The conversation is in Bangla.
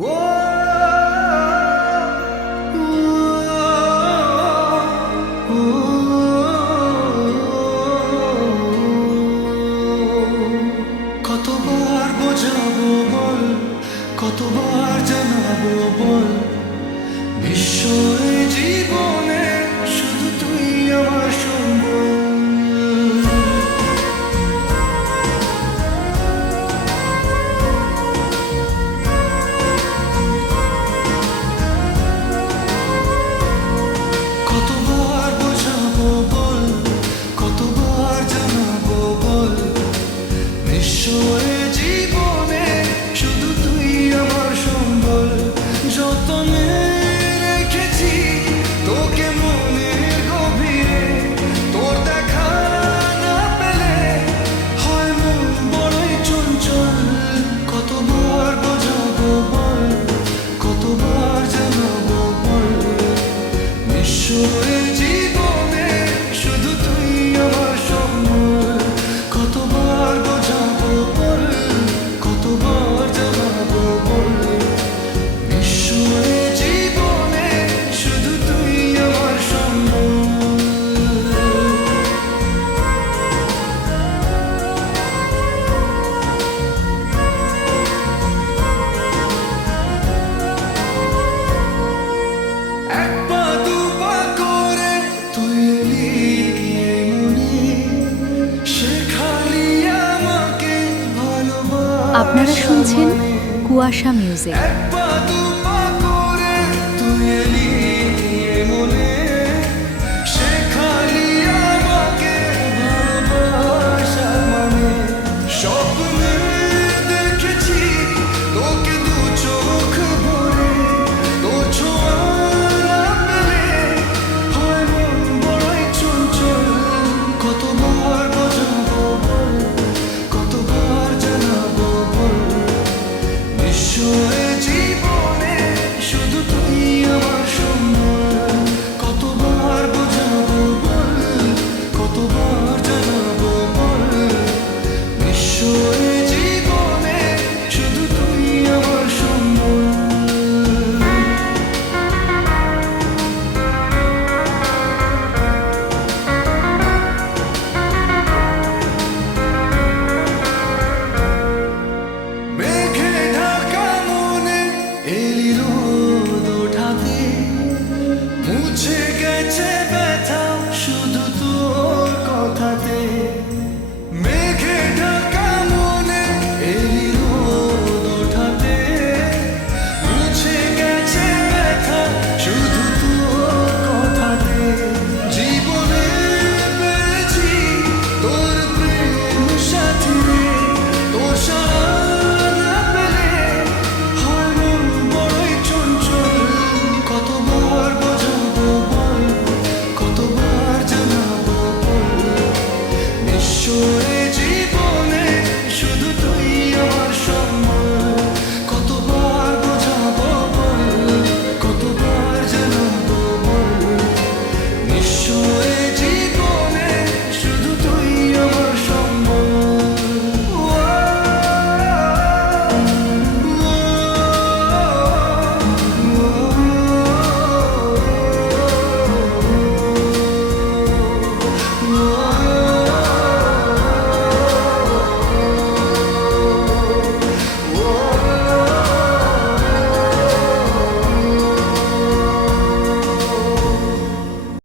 কতবার বোঝাবো বল, কতবার জানাবো বল, নিশ্চয় জীবনে শুধু তুই আমার সম্বল। কতবার বোঝাবো বল, কতবার জানাবো বল, নিশ্চয় জীবনে শুধু তুই আমার সম্বল। যতনে রেখেছি তোকে মনের গভীরে, তোর দেখা না পেলে হয় মন বড়ই চঞ্চল। কতবার বোঝাবো বল, কতবার জানাবো বল, নিশ্চয় জীবনে শুধু তুই আমার সম্বল। কতবার বোঝাবো বল, কতবার জানাবো বল, নিশ্চয় জীবনে শুধু তুই আমার সম্বল। এক পা দু পা করে তুই এলি গিয়ে মনে, শেখালি আমাকে ভালোবাসা। আপনারা শুনছেন কুয়াশা মিউজিক। এক পা দু পা করে তুই এলি গিয়ে মনে, শেখালি আমাকে ভালোবাসা মানে। স্বপ্নে দেখেছি তোকে দু চোখ ভরে, তোর ছোঁয়া না পেলে হয় মন বড়ই চঞ্চল। কতবার বোঝাবো বল, কতবার জানাবো বল, নিশ্চয়